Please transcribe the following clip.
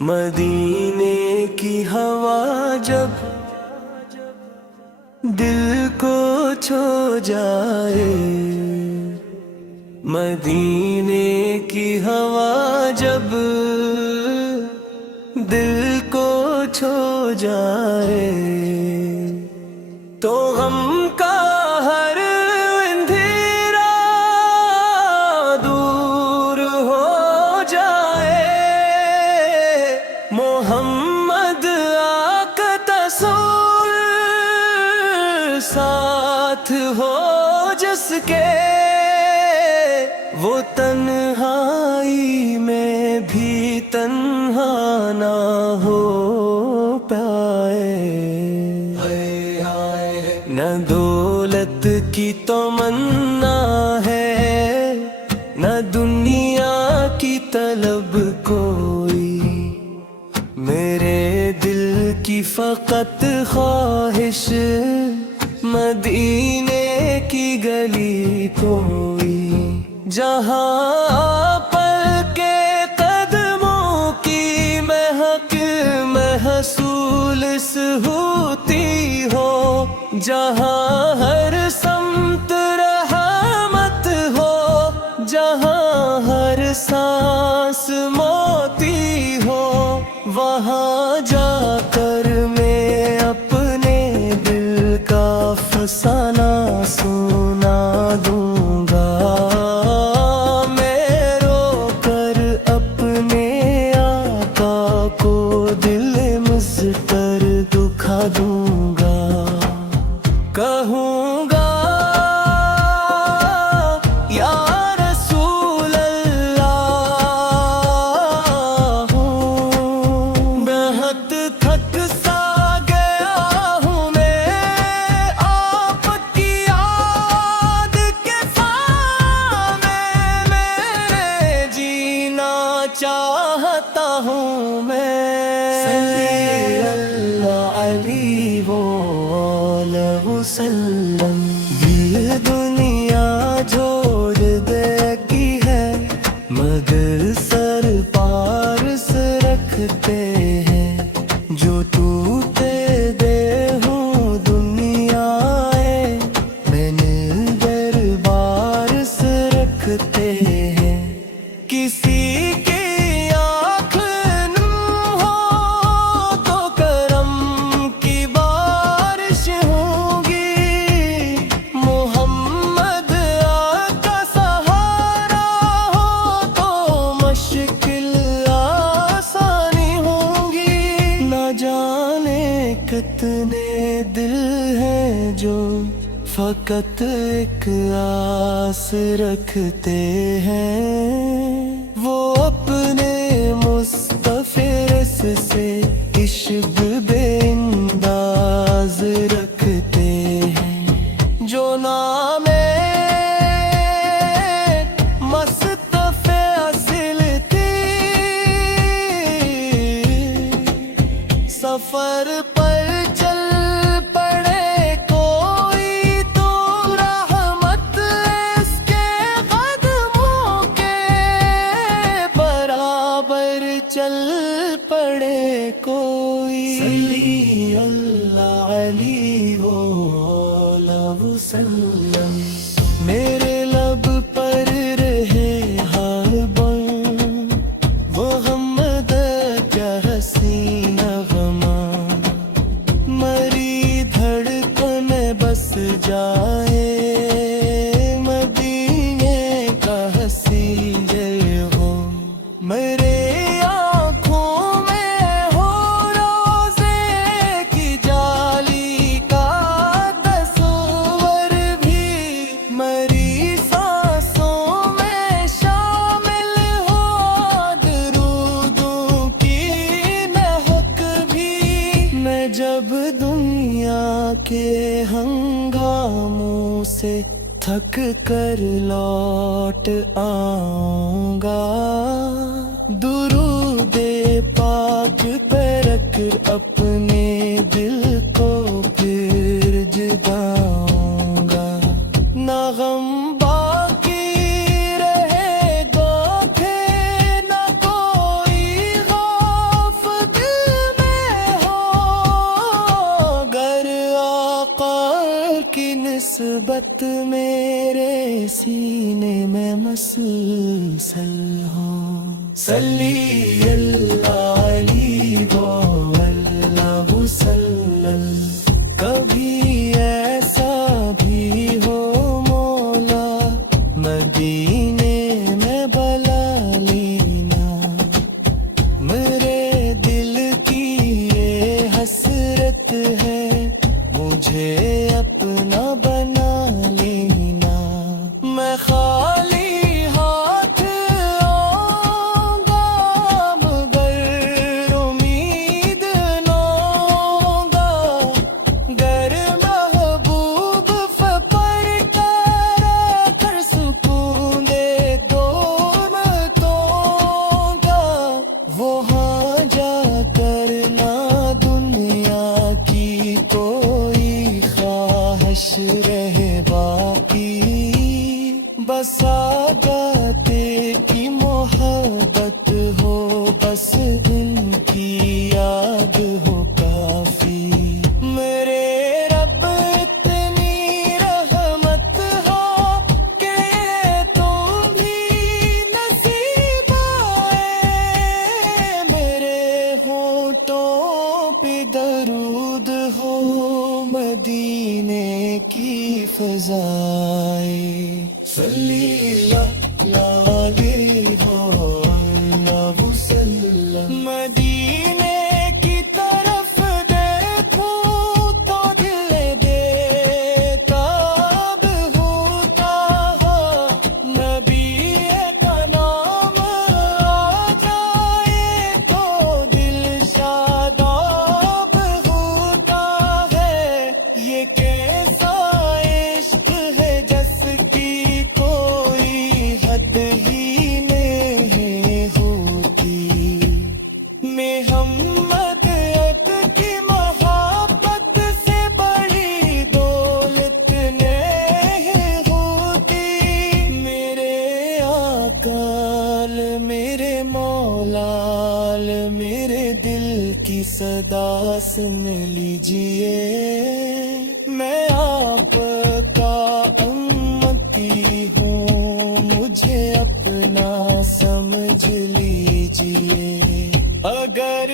مدینے کی ہوا جب دل کو چھو جائے، مدینے کی ہوا جب دل کو چھو جائے تو غم کا ہر اندھیرا دور ہو جائے۔ محمد آقا تصور ساتھ ہو جس کے، وہ تنہائی میں بھی تنہا نہ ہو پائے۔ نہ دولت کی تمنا ہے، نہ دنیا کی طلب کوئی، میرے دل کی فقط خواہش مدینے کی گلی کوئی، جہاں پل کے قدموں کی مہک محسوس ہوتی ہو، جہاں ہر سمت رحمت ہو، جہاں ہر سانس موتی ہو، وہاں جا کر میں اپنے دل کا فسانہ سنا دوں گا۔ میں رو کر اپنے آقا کو دل مضطر دکھا دوں گا، کہوں گا یا رسول اللہ، بہت تھک سا گیا ہوں میں آپ کی یاد کے سامنے، میں جینا چاہتا ہوں میں۔ صلی اللہ علیہ وسلم، یہ دنیا جوڑ دے کی ہے مگر سر پارس رکھتے ہیں، جو ٹوٹے دے ہوں دنیا میں در بارس رکھتے ہیں۔ کسی کی آنکھ نم ہو تو کرم کی بارش ہوں گی، محمد آقا سہارا ہو تو مشکل آسانی ہوں گی۔ نہ جانے کتنے دل ہیں جو فقط ایک آس رکھتے ہیں، وہ اپنے مصطفی سے عشق بے انداز رکھتے ہیں، جو نام مصطفی اصل تھی، سفر پر چل پڑے کوئی تو رحمت اس کے قدموں کے برابر چل پڑے کوئی۔ صلی اللہ علیہ وسلم، میرے لب پر رہے ہر بن محمد کیا حسین غماں، مری دھڑکن بس جائے مدینے کا حسین ہو، میرے آنکھوں میں ہو روزے کی جالی کا تصور بھی، میری سانسوں میں شامل ہو درودوں کی مہک بھی۔ میں جب دنیا کے ہنگاموں سے تھک کر لوٹ آؤں گا، درود پاک پہ رکھ اپنے دل کو پھر جگاؤں گا، نہ غم باقی رہے گا، نہ کوئی غم کی نسبت میرے سینے میں مسلسل ہو. صلی اللہ علیہ وآلہ وسلم. کبھی ایسا بھی ہو مولا مدینے میں بلا لینا. میرے دل کی یہ حسرت ہے مجھے اپنا بنا لینا. میں خالی ہاتھ آؤں گا مگر امید نہ آؤں گا. گر محبوب پر کر سکون دے دونوں گا. وہاں جا کر نہ دنیا کی کوئی خواہش رہے باقی. بس آگاتے کی محبت ہو بس ان کی یاد ہو کافی. میرے رب اتنی رحمت ہو کہ تم بھی نصیب آئے. میرے ہونٹوں پہ درود ہو مدینے کی فضائیں. صلی اللہ علیہ وآلہ وسلم. مدینے کی طرف دیکھوں تو دل دیتا اب ہوتا. نبی کا نام آ جائے تو دل شاداب ہوتا ہے. یہ کیسا عشق ہے جس کی کوئی حد ہی نہیں ہوتی. محمد عبد کی محبت سے بڑی دولت نہیں ہوتی. میرے آقا میرے مولال میرے دل کی صدا سن لیجئے. میں آپ کا امتی ہوں مجھے اپنا سمجھ لیجئے. اگر